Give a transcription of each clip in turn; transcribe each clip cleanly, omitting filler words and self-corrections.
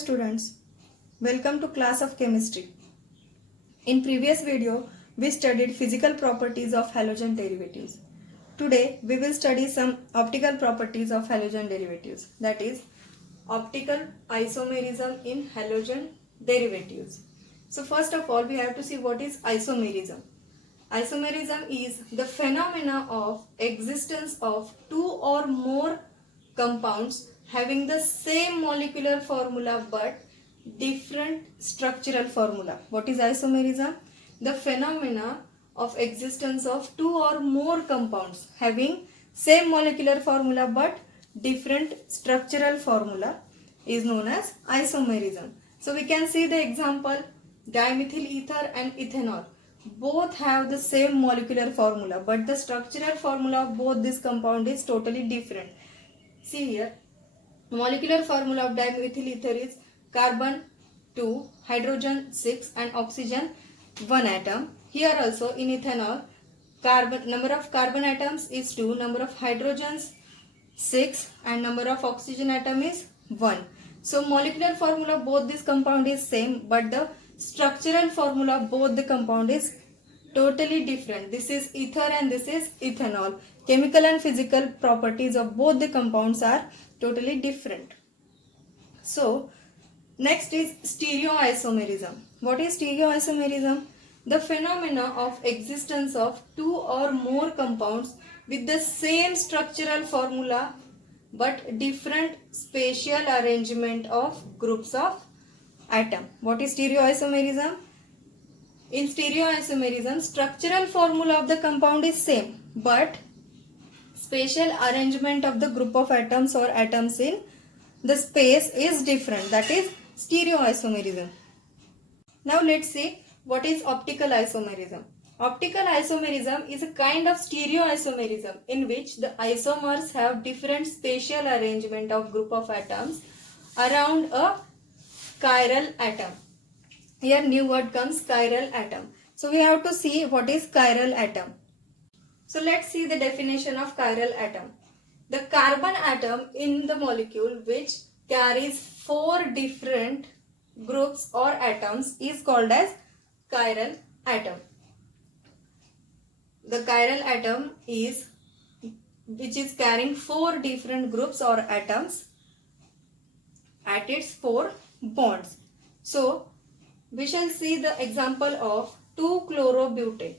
students, welcome to class of chemistry. In previous video, we studied physical properties of halogen derivatives. Today, we will study some optical properties of halogen derivatives, that is, optical isomerism in halogen derivatives. So first of all, we have to see what is isomerism. Isomerism is the phenomena of existence of two or more compounds having the same molecular formula but different structural formula. What is isomerism? The phenomena of existence of two or more compounds having same molecular formula but different structural formula is known as isomerism. So we can see the example, dimethyl ether and ethanol. Both have the same molecular formula but the structural formula of both this compound is totally different. See here, molecular formula of dimethyl ether is carbon 2, hydrogen 6 and oxygen 1 atom. Here also in ethanol, number of carbon atoms is 2, number of hydrogens 6 and number of oxygen atom is 1. So molecular formula of both this compound is same but the structural formula of both the compound is totally different. This is ether and this is ethanol. Chemical and physical properties of both the compounds are totally different. So next is stereoisomerism. What is stereoisomerism? The phenomena of existence of two or more compounds with the same structural formula but different spatial arrangement of groups of atom. What is stereoisomerism? In stereoisomerism, structural formula of the compound is same but spatial arrangement of the group of atoms or atoms in the space is different. That is stereoisomerism. Now let's see what is optical isomerism. Optical isomerism is a kind of stereoisomerism in which the isomers have different spatial arrangement of group of atoms around a chiral atom. Here new word comes, chiral atom. So we have to see what is chiral atom. So let's see the definition of chiral atom. The carbon atom in the molecule which carries 4 different groups or atoms is called as chiral atom. The chiral atom is which is carrying 4 different groups or atoms at its 4 bonds. So we shall see the example of 2-chlorobutane.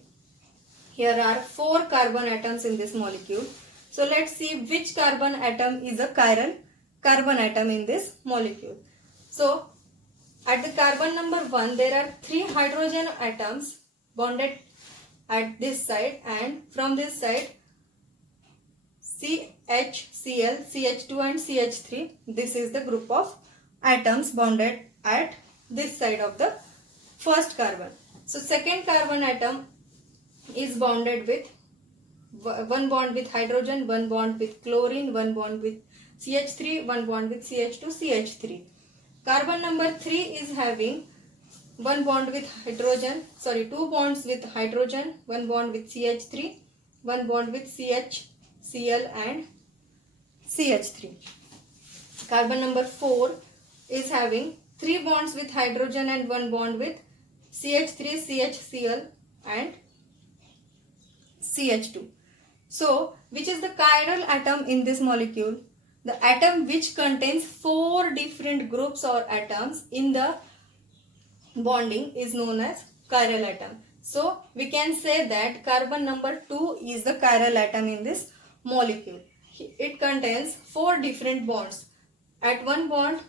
Here are 4 carbon atoms in this molecule. So let's see which carbon atom is a chiral carbon atom in this molecule. So at the carbon number 1 there are 3 hydrogen atoms bonded at this side and from this side CHCl, CH2 and CH3. This is the group of atoms bonded at this side of the first carbon. So second carbon atom is bonded with one bond with hydrogen, one bond with chlorine, one bond with CH3, one bond with CH2, CH3. Carbon number 3 is having one bond with hydrogen, two bonds with hydrogen, one bond with CH3, one bond with CHCl and CH3. Carbon number 4 is having 3 bonds with hydrogen and one bond with CH3, CHCl and CH2. So, which is the chiral atom in this molecule? The atom which contains 4 different groups or atoms in the bonding is known as chiral atom. So, we can say that carbon number 2 is the chiral atom in this molecule. It contains 4 different bonds. At one bond,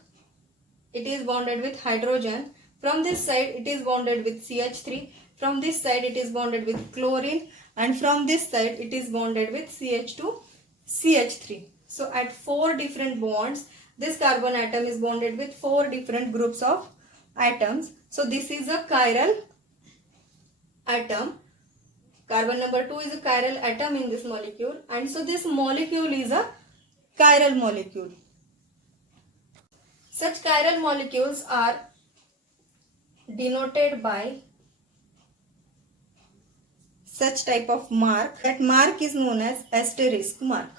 it is bonded with hydrogen. From this side, it is bonded with CH3. From this side, it is bonded with chlorine. And from this side, it is bonded with CH2, CH3. So, at 4 different bonds, this carbon atom is bonded with 4 different groups of atoms. So, this is a chiral atom. Carbon number 2 is a chiral atom in this molecule. And so, this molecule is a chiral molecule. Such chiral molecules are denoted by such type of mark. That mark is known as asterisk mark.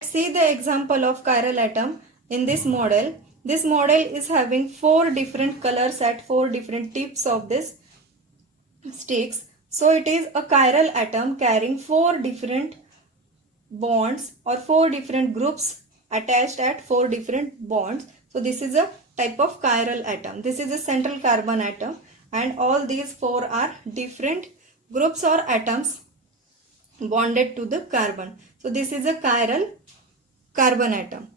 See the example of chiral atom in this model. This model is having 4 different colors at 4 different tips of this sticks. So it is a chiral atom carrying 4 different bonds or 4 different groups attached at 4 different bonds. So this is a type of chiral atom. This is a central carbon atom, and all these 4 are different groups or atoms bonded to the carbon. So this is a chiral carbon atom.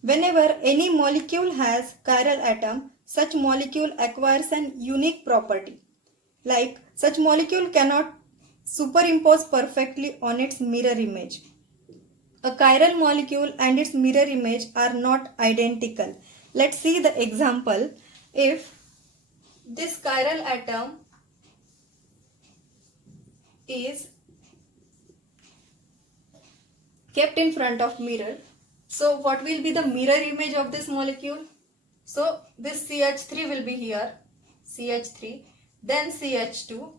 Whenever any molecule has chiral atom, such molecule acquires an unique property. Like, such molecule cannot superimpose perfectly on its mirror image. A chiral molecule and its mirror image are not identical. Let's see the example. If this chiral atom is kept in front of mirror, so what will be the mirror image of this molecule? So this CH3 will be here, CH3, then CH2,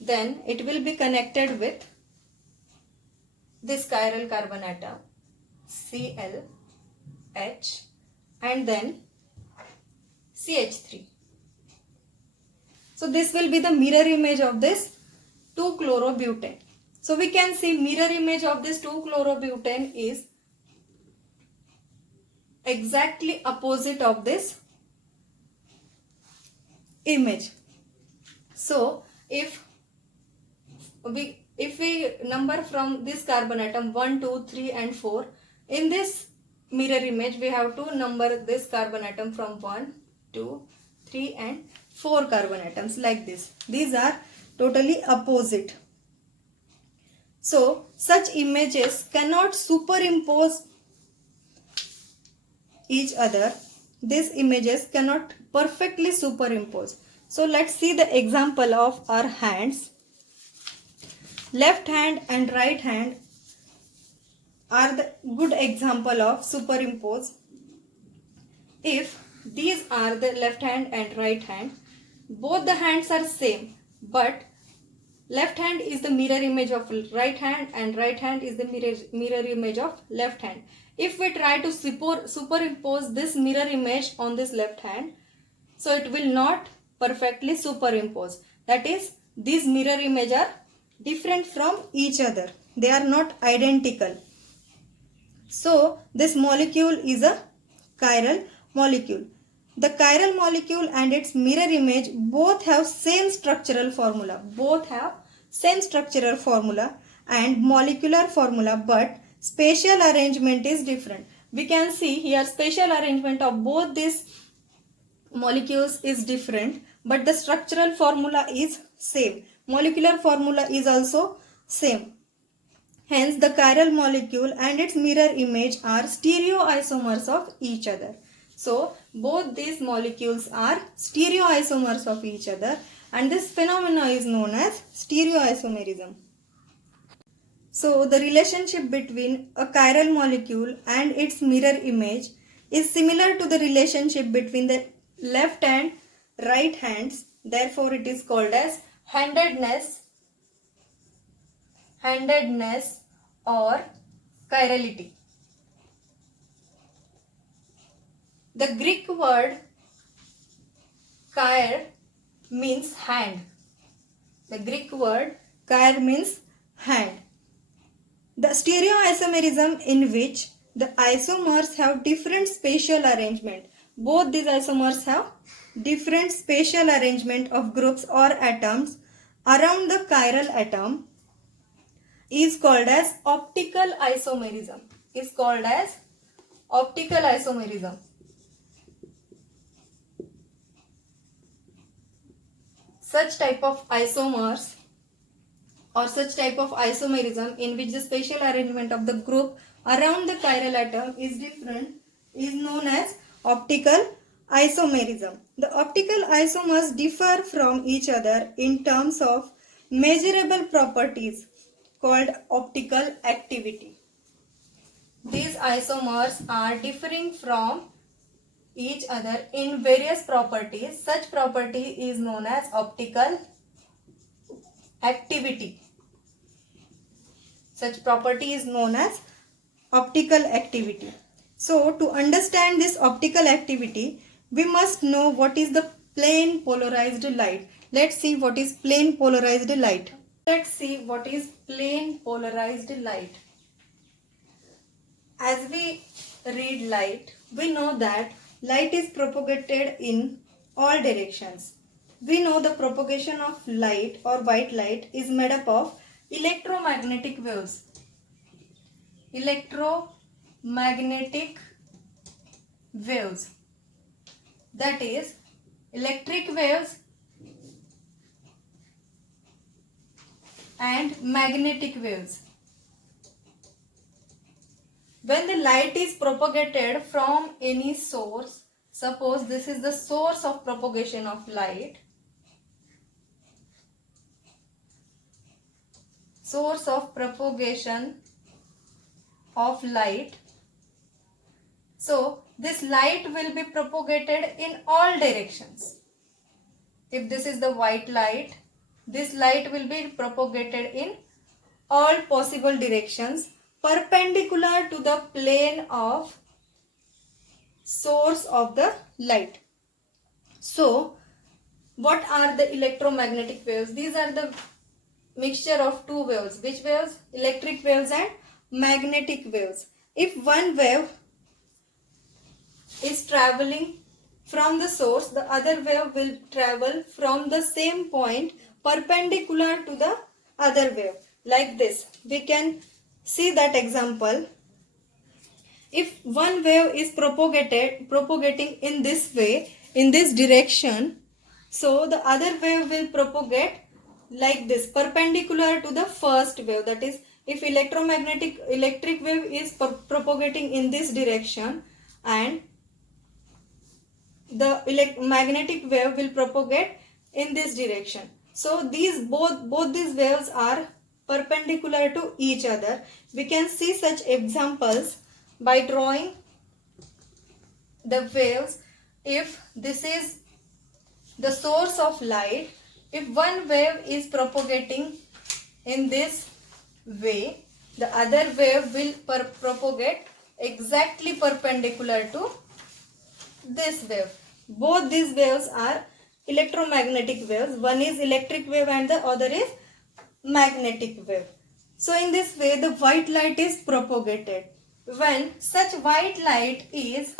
then it will be connected with this chiral carbon atom, Cl, H, and then CH3. So this will be the mirror image of this 2-chlorobutane. So we can see mirror image of this 2-chlorobutane is exactly opposite of this image. So if we number from this carbon atom 1, 2, 3 and 4, in this mirror image we have to number this carbon atom from 1, 2, 3 and 4 carbon atoms like this. These are totally opposite. So such images cannot superimpose each other. These images cannot perfectly superimpose. So let's see the example of our hands. Left hand and right hand are the good example of superimpose. If these are the left hand and right hand, both the hands are same, but left hand is the mirror image of right hand and right hand is the mirror image of left hand. If we try to superimpose this mirror image on this left hand, so it will not perfectly superimpose. That is, these mirror images are different from each other. They are not identical. So this molecule is a chiral molecule. The chiral molecule and its mirror image both have same structural formula. Both have same structural formula and molecular formula, but spatial arrangement is different. We can see here spatial arrangement of both these molecules is different, but the structural formula is same. Molecular formula is also same. Hence, the chiral molecule and its mirror image are stereoisomers of each other. So, both these molecules are stereoisomers of each other, and this phenomena is known as stereoisomerism. So, the relationship between a chiral molecule and its mirror image is similar to the relationship between the left and right hands. Therefore, it is called as handedness or chirality. The Greek word chir means hand. The Greek word chir means hand. The stereoisomerism in which the isomers have different spatial arrangement. Both these isomers have different spatial arrangement of groups or atoms around the chiral atom is called as optical isomerism. Such type of isomers or such type of isomerism in which the spatial arrangement of the group around the chiral atom is different is known as optical isomerism. The optical isomers differ from each other in terms of measurable properties called optical activity. These isomers are differing from each other in various properties. Such property is known as optical activity. Such property is known as optical activity. So to understand this optical activity, we must know what is the plane polarized light. Let's see what is plane polarized light. Let's see what is plane polarized light. As we read light, we know that light is propagated in all directions. We know the propagation of light or white light is made up of electromagnetic waves. Electromagnetic waves, that is electric waves and magnetic waves. When the light is propagated from any source, suppose this is the source of propagation of light, source of propagation of light. So this light will be propagated in all directions. If this is the white light, this light will be propagated in all possible directions perpendicular to the plane of source of the light. So what are the electromagnetic waves? These are the mixture of two waves. Which waves? Electric waves and magnetic waves. If one wave is traveling from the source, the other wave will travel from the same point perpendicular to the other wave. Like this, we can see that example. If one wave is propagating in this way, in this direction, so the other wave will propagate like this, perpendicular to the first wave. That is, if electric wave is propagating in this direction and the magnetic wave will propagate in this direction. So these both these waves are perpendicular to each other. We can see such examples by drawing the waves. If this is the source of light, if one wave is propagating in this way, the other wave will propagate exactly perpendicular to this wave. Both these waves are electromagnetic waves. One is electric wave and the other is magnetic wave. So in this way the white light is propagated. When such white light is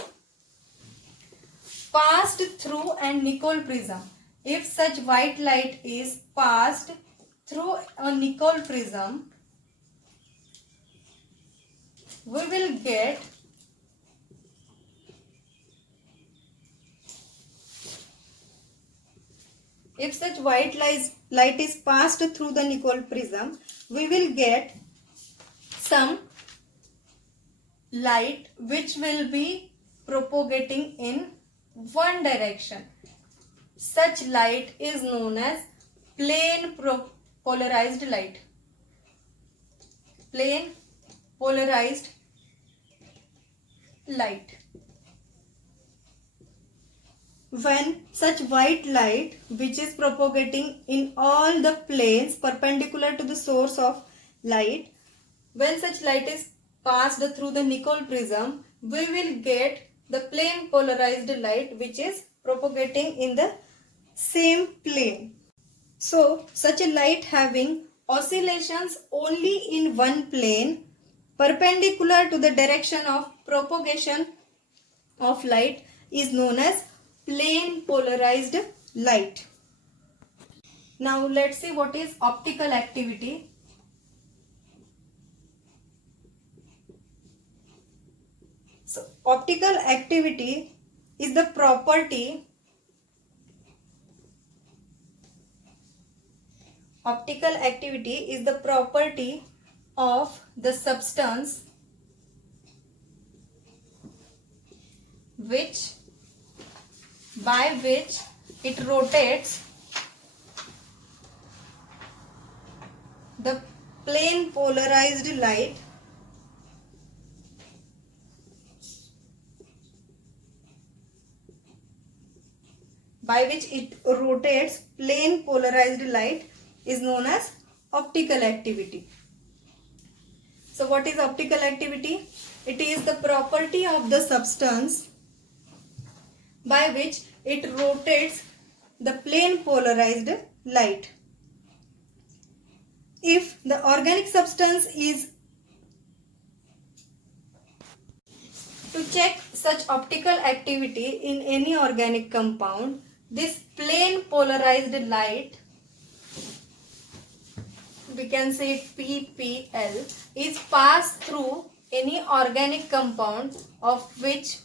passed through a Nicol prism, if such white light is passed through a Nicol prism, we will get if such white light is passed through the Nicol prism, we will get some light which will be propagating in one direction. Such light is known as plane polarized light. Plane polarized light. When such white light which is propagating in all the planes perpendicular to the source of light, when such light is passed through the Nicol prism, we will get the plane polarized light which is propagating in the same plane. So such a light having oscillations only in one plane perpendicular to the direction of propagation of light is known as plane polarized light. Now let's see what is optical activity. So optical activity is the property of the substance by which it rotates the plane polarized light is known as optical activity. So what is optical activity? It is the property of the substance by which it rotates the plane polarized light. If the organic substance is to check such optical activity in any organic compound, this plane polarized light, we can say PPL, is passed through any organic compound of which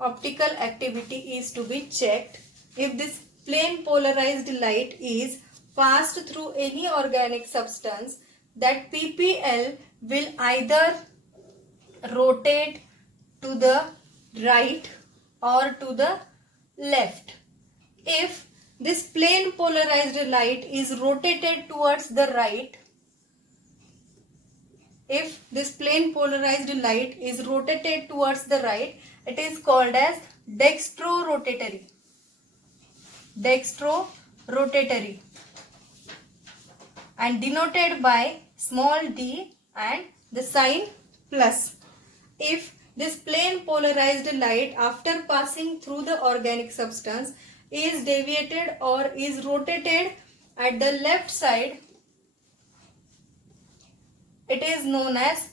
optical activity is to be checked. If this plane polarized light is passed through any organic substance, that PPL will either rotate to the right or to the left. If this plane polarized light is rotated towards the right, if this plane polarized light is rotated towards the right, it is called as dextrorotatory. Dextrorotatory, and denoted by small d and the sign plus. If this plane polarized light after passing through the organic substance is deviated or is rotated at the left side, it is known as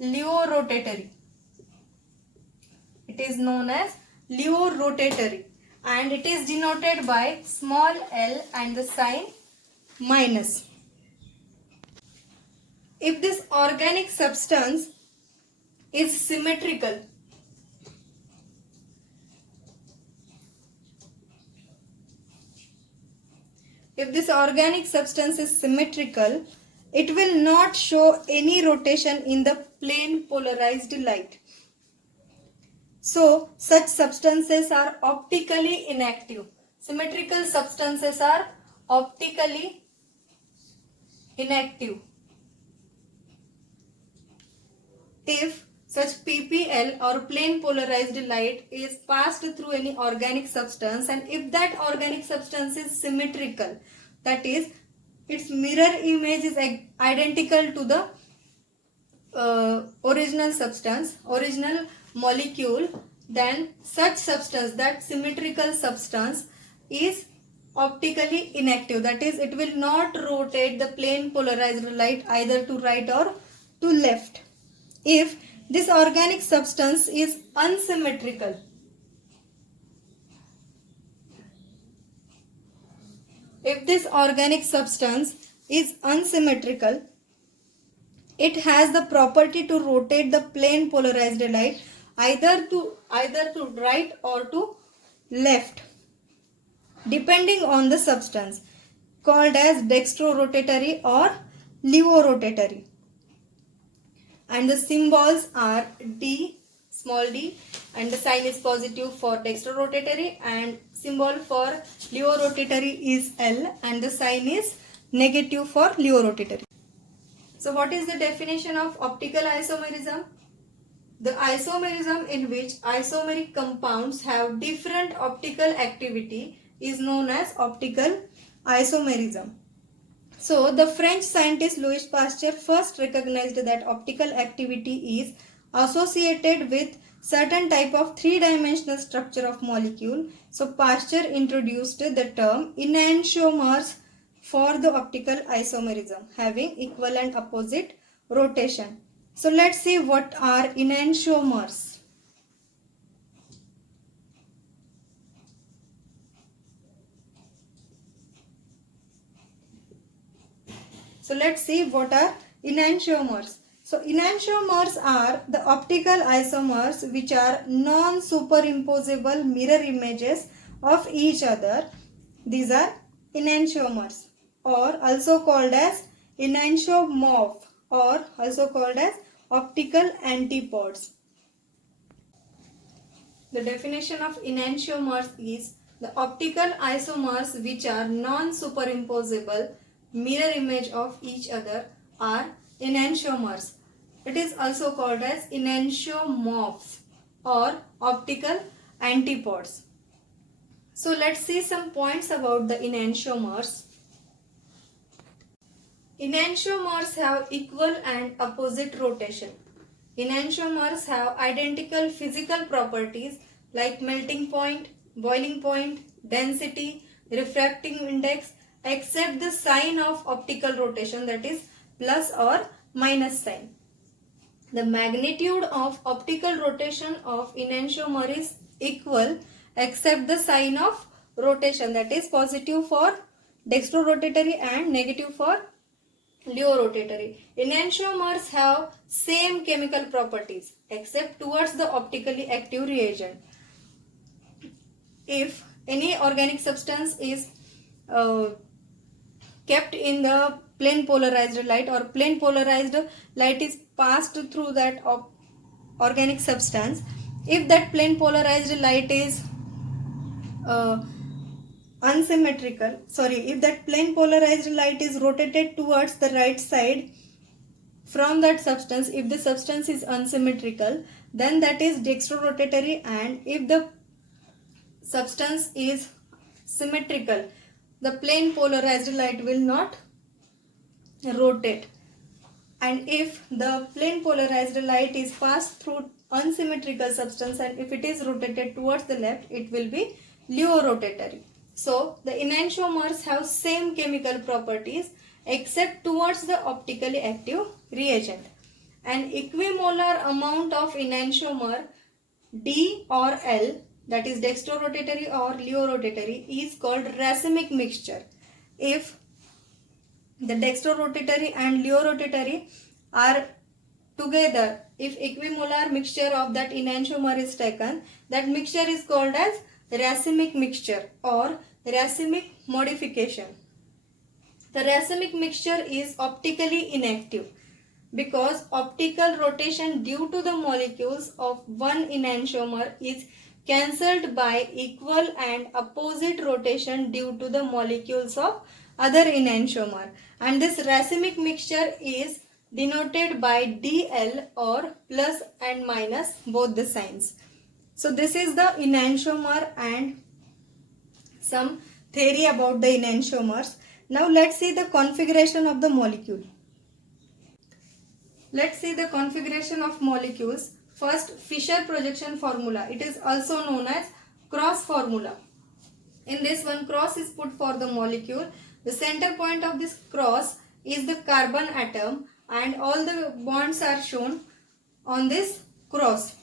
levorotatory. It is known as levorotatory, and it is denoted by small l and the sign minus. If this organic substance is symmetrical, if this organic substance is symmetrical, it will not show any rotation in the plane polarized light. So, such substances are optically inactive. Symmetrical substances are optically inactive. If such PPL or plane polarized light is passed through any organic substance, and if that organic substance is symmetrical, that is, its mirror image is identical to the original substance, original molecule, then such substance, that symmetrical substance, is optically inactive. That is, it will not rotate the plane polarized light either to right or to left. If this organic substance is unsymmetrical, if this organic substance is unsymmetrical, it has the property to rotate the plane polarized light either to right or to left, depending on the substance, called as dextrorotatory or levorotatory. And the symbols are D, small d, and the sign is positive for dextrorotatory, and symbol for levorotatory is L, and the sign is negative for levorotatory. So what is the definition of optical isomerism? The isomerism in which isomeric compounds have different optical activity is known as optical isomerism. So, the French scientist Louis Pasteur first recognized that optical activity is associated with certain type of three-dimensional structure of molecule. So, Pasteur introduced the term enantiomers for the optical isomerism having equal and opposite rotation. So, let's see what are enantiomers. So let's see what are enantiomers. So enantiomers are the optical isomers which are non-superimposable mirror images of each other. These are enantiomers, or also called as enantiomorph, or also called as optical antipodes. The definition of enantiomers is the optical isomers which are non-superimposable mirror image of each other are enantiomers. It is also called as enantiomorphs or optical antipodes. So let's see some points about the enantiomers. Enantiomers have equal and opposite rotation. Enantiomers have identical physical properties like melting point, boiling point, density, refracting index, except the sign of optical rotation, that is plus or minus sign. The magnitude of optical rotation of enantiomer is equal except the sign of rotation, that is positive for dextrorotatory and negative for Leo-rotatory. Enantiomers have same chemical properties except towards the optically active reagent. If any organic substance is kept in the plane polarized light, or plane polarized light is passed through that organic substance, if that plane polarized light is if that plane polarized light is rotated towards the right side from that substance, if the substance is unsymmetrical, then that is dextrorotatory, and if the substance is symmetrical, the plane polarized light will not rotate. And if the plane polarized light is passed through unsymmetrical substance and if it is rotated towards the left, it will be Leo-rotatory. So the enantiomers have same chemical properties except towards the optically active reagent. An equimolar amount of enantiomer D or L, that is dextrorotatory or Leo-rotatory, is called racemic mixture. If the dextrorotatory and Leo-rotatory are together, if equimolar mixture of that enantiomer is taken, that mixture is called as racemic mixture or racemic modification. The racemic mixture is optically inactive because optical rotation due to the molecules of one enantiomer is cancelled by equal and opposite rotation due to the molecules of other enantiomer, and this racemic mixture is denoted by DL or plus and minus, both the signs. So this is the enantiomer and some theory about the enantiomers. Now let's see the configuration of the molecule. Let's see the configuration of molecules. First, Fischer projection formula. It is also known as cross formula. In this one, cross is put for the molecule. The center point of this cross is the carbon atom and all the bonds are shown on this cross.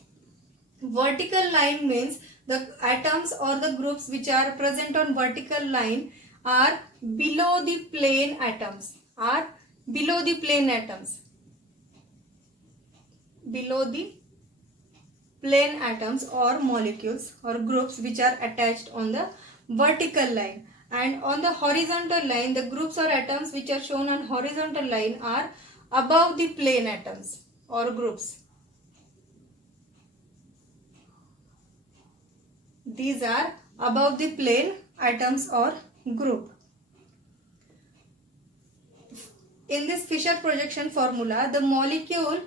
Vertical line means the atoms or the groups which are present on vertical line are below the plane atoms. Below the plane atoms or molecules or groups which are attached on the vertical line, and on the horizontal line the groups or atoms which are shown on horizontal line are above the plane atoms or groups. These are above the plane atoms or group. In this Fischer projection formula, the molecule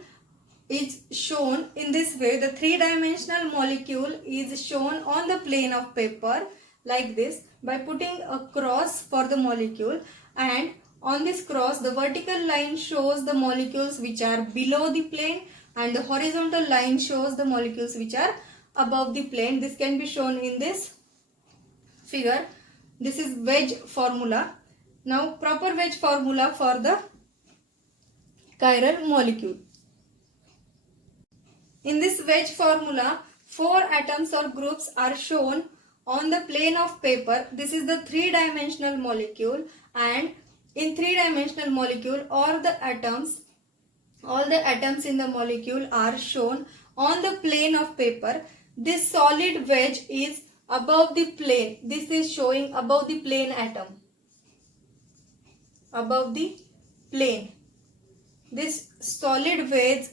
is shown in this way. The three-dimensional molecule is shown on the plane of paper like this by putting a cross for the molecule, and on this cross the vertical line shows the molecules which are below the plane and the horizontal line shows the molecules which are above the plane. This can be shown in this figure. This is wedge formula. Now proper wedge formula for the chiral molecule. In this wedge formula, 4 atoms or groups are shown on the plane of paper. This is the three-dimensional molecule, and in three-dimensional molecule all the atoms in the molecule are shown on the plane of paper. This solid wedge is above the plane. This is showing above the plane atom. Above the plane. This solid wedge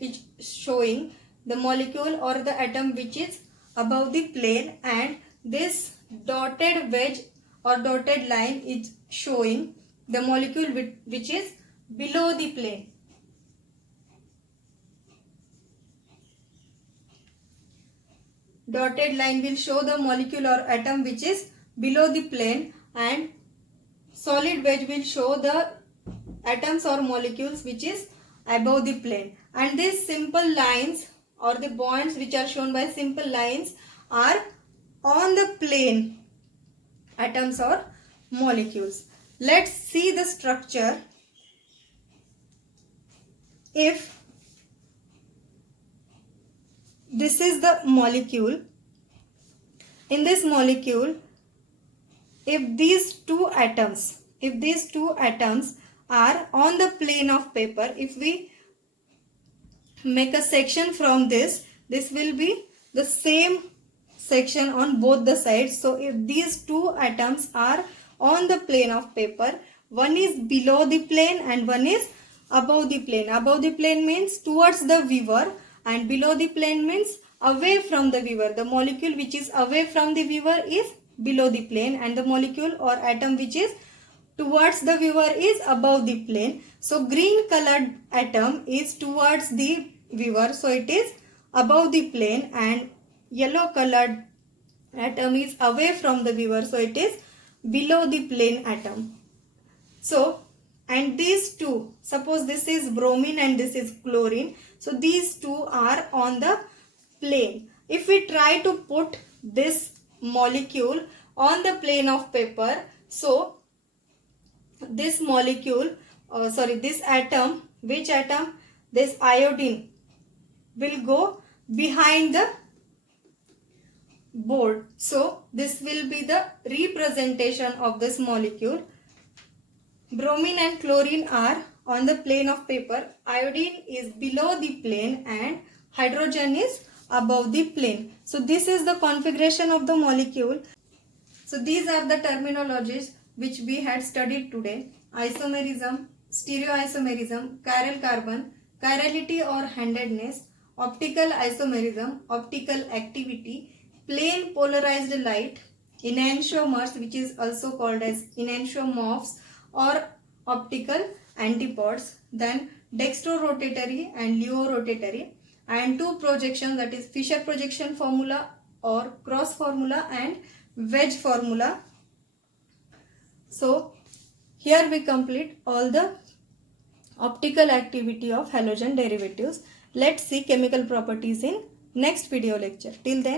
is showing the molecule or the atom which is above the plane, and this dotted wedge or dotted line is showing the molecule which is below the plane. Dotted line will show the molecule or atom which is below the plane, and solid wedge will show the atoms or molecules which is above the plane, and these simple lines or the bonds which are shown by simple lines are on the plane, atoms or molecules. Let's see the structure. If this is the molecule, in this molecule, if these two atoms are on the plane of paper, if we make a section from this will be the same section on both the sides. So if these two atoms are on the plane of paper, one is below the plane and one is above the plane. Above the plane means towards the viewer, and below the plane means away from the viewer. The molecule which is away from the viewer is below the plane, and the molecule or atom which is towards the viewer is above the plane. So green colored atom is towards the viewer, so it is above the plane, and yellow colored atom is away from the viewer, so it is below the plane atom. So, and these two, suppose this is bromine and this is chlorine, so these two are on the plane. If we try to put this molecule on the plane of paper, so this molecule, this atom, which atom? This iodine will go behind the board. So this will be the representation of this molecule. Bromine and chlorine are on the plane of paper, iodine is below the plane, and hydrogen is above the plane. So this is the configuration of the molecule. So these are the terminologies which we had studied today: isomerism, stereoisomerism, chiral carbon, chirality or handedness, optical isomerism, optical activity, plane polarized light, enantiomers, which is also called as enantiomorphs or optical antipodes, then dextrorotatory and leorotatory, and two projections, that is Fisher projection formula or cross formula and wedge formula. So here we complete all the optical activity of halogen derivatives. Let's see chemical properties in next video lecture. Till then,